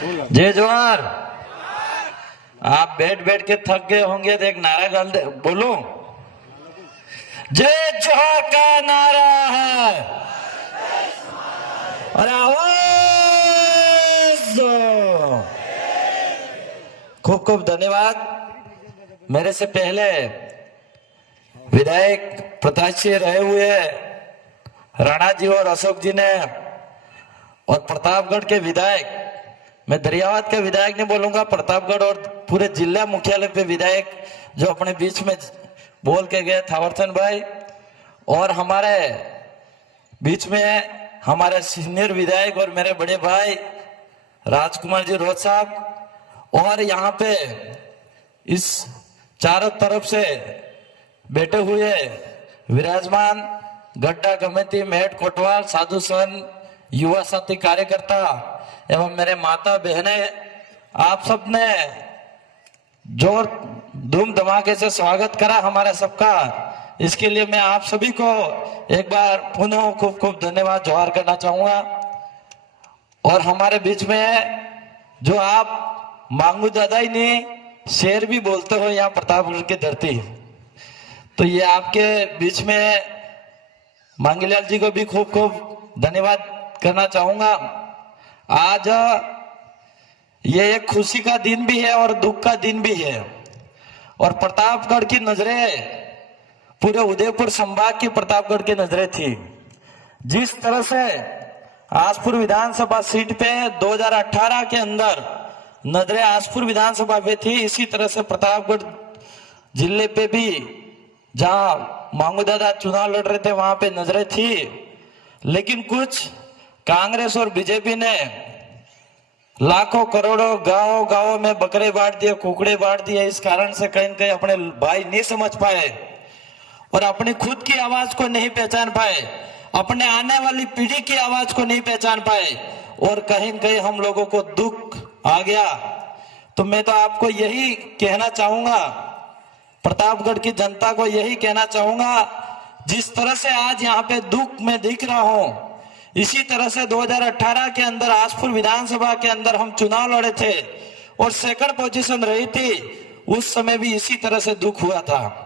जय जोहार। आप बैठ बैठ के थक गए होंगे तो एक नारा डाल दे, बोलो। जय जोहार का नारा है और आवाज दो। खूब खूब धन्यवाद। मेरे से पहले विधायक प्रत्याशी रहे हुए राणा जी और अशोक जी ने, और प्रतापगढ़ के विधायक, मैं दरियावाद के विधायक नहीं बोलूंगा, प्रतापगढ़ और पूरे जिला मुख्यालय पे विधायक जो अपने बीच में बोल के गए, थावरचंद भाई, और हमारे बीच में हमारे सीनियर विधायक और मेरे बड़े भाई राजकुमार जी रोज साहब, और यहाँ पे इस चारों तरफ से बैठे हुए विराजमान गड्ढा कमेटी, मेहट कोटवाल, साधु संत, युवा साथी कार्यकर्ता एवं मेरे माता बहने, आप सब ने जोर धूम धमाके से स्वागत करा हमारा सबका। इसके लिए मैं आप सभी को एक बार पुनः खूब खूब धन्यवाद जोहार करना चाहूंगा। और हमारे बीच में जो आप मांगू दादा ही नहीं, शेर भी बोलते हो यहाँ प्रतापगढ़ की धरती, तो ये आपके बीच में मांगीलाल जी को भी खूब खूब धन्यवाद करना चाहूंगा। आज ये एक खुशी का दिन भी है और दुख का दिन भी है, और प्रतापगढ़ की नजरें पूरे उदयपुर संभाग की प्रतापगढ़ की नजरें थी। जिस तरह से आसपुर विधानसभा सीट पे 2018 के अंदर नजरें आसपुर विधानसभा पे थी, इसी तरह से प्रतापगढ़ जिले पे भी जहां मांगू दादा चुनाव लड़ रहे थे वहां पे नजरें थी। लेकिन कुछ कांग्रेस और बीजेपी ने लाखों करोड़ों गांव गांव में बकरे बांट दिए, कुकड़े बांट दिए। इस कारण से कहीं न कहीं अपने भाई नहीं समझ पाए और अपनी खुद की आवाज को नहीं पहचान पाए, अपने आने वाली पीढ़ी की आवाज को नहीं पहचान पाए, और कहीं न कहीं हम लोगों को दुख आ गया। तो मैं तो आपको यही कहना चाहूंगा, प्रतापगढ़ की जनता को यही कहना चाहूंगा, जिस तरह से आज यहाँ पे दुख में दिख रहा हूं, इसी तरह से 2018 के अंदर आसपुर विधानसभा के अंदर हम चुनाव लड़े थे और सेकंड पोजीशन रही थी, उस समय भी इसी तरह से दुख हुआ था।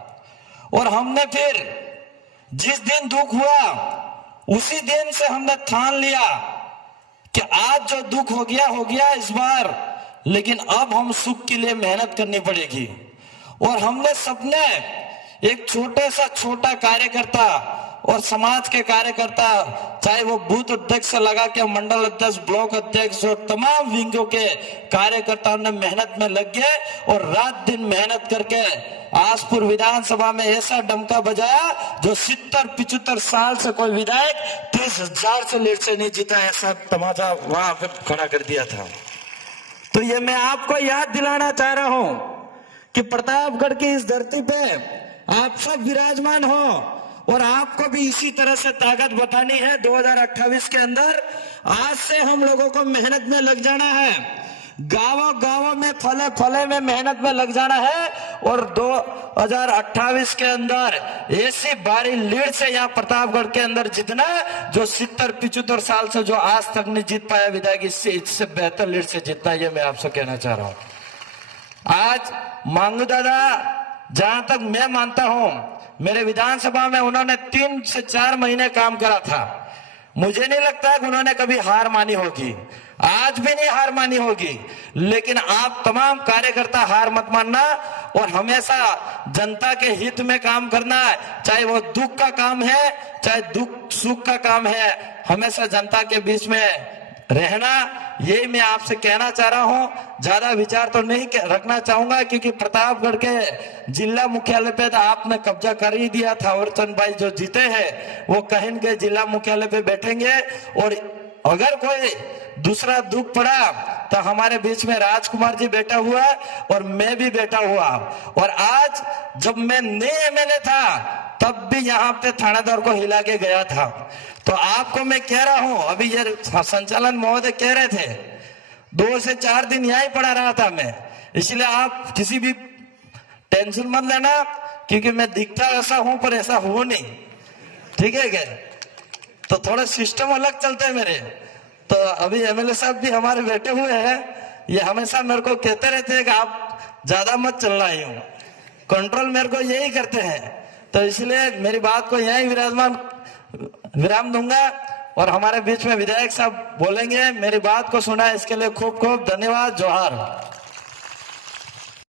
और हमने फिर जिस दिन दुख हुआ उसी दिन से हमने ठान लिया कि आज जो दुख हो गया इस बार, लेकिन अब हम सुख के लिए मेहनत करनी पड़ेगी। और हमने सबने एक छोटे सा छोटा कार्यकर्ता और समाज के कार्यकर्ता, चाहे वो बूथ अध्यक्ष से लगा के मंडल अध्यक्ष, ब्लॉक अध्यक्ष और तमाम विंगों के कार्यकर्ताओं ने मेहनत में लग गए और रात दिन मेहनत करके आसपुर विधानसभा में ऐसा डमका बजाया जो 70-75 साल से कोई विधायक 30,000 से लीड से नहीं जीता, ऐसा तमाचा वहां पे खड़ा कर दिया था। तो ये मैं आपको याद दिलाना चाह रहा हूं कि प्रतापगढ़ की इस धरती पे आप सब विराजमान हो और आपको भी इसी तरह से ताकत बतानी है। 2028 के अंदर आज से हम लोगों को मेहनत में लग जाना है, गांवों गांवों में फले फले में मेहनत में लग जाना है, और 2028 के अंदर ऐसी भारी लीड से यहाँ प्रतापगढ़ के अंदर जीतना, जो 70-75 साल से जो आज तक नहीं जीत पाया विधायक, इससे बेहतर लीड से जीतना, ये मैं आपसे कहना चाह रहा हूं। आज मांगू दादा, जहां तक मैं मानता हूं, मेरे विधानसभा में उन्होंने 3 से 4 महीने काम करा था। मुझे नहीं लगता कि उन्होंने कभी हार मानी होगी, आज भी नहीं हार मानी होगी। लेकिन आप तमाम कार्यकर्ता हार मत मानना और हमेशा जनता के हित में काम करना, चाहे वो दुख का काम है चाहे दुख सुख का काम है, हमेशा जनता के बीच में रहना, यही मैं आपसे कहना चाह रहा हूं। ज्यादा विचार तो नहीं रखना चाहूंगा, क्योंकि प्रतापगढ़ के जिला मुख्यालय पे तो आपने कब्जा कर ही दिया था, और चंद भाई जो जीते हैं वो कहीं के जिला मुख्यालय पे बैठेंगे। और अगर कोई दूसरा दुख पड़ा तो हमारे बीच में राजकुमार जी बैठा हुआ और मैं भी बैठा हुआ। और आज जब मैं नए एमएलए था तब भी यहाँ पे थानेदार को हिला के गया था। तो आपको मैं कह रहा हूं, अभी ये संचालन महोदय कह रहे थे 2 से 4 दिन यहीं पड़ा रहा था मैं, इसलिए आप किसी भी टेंशन मत लेना, क्योंकि मैं दिखता ऐसा हूं पर ऐसा हूं नहीं, ठीक है क्या? तो थोड़ा सिस्टम अलग चलते हैं मेरे। तो अभी एमएलए साहब भी हमारे बैठे हुए हैं, ये हमेशा मेरे को कहते रहते हैं कि आप ज्यादा मत चलना ही हूँ, कंट्रोल मेरे को यही करते हैं। तो इसलिए मेरी बात को यही विराम दूंगा और हमारे बीच में विधायक साहब बोलेंगे। मेरी बात को सुना इसके लिए खूब खूब धन्यवाद। जोहार।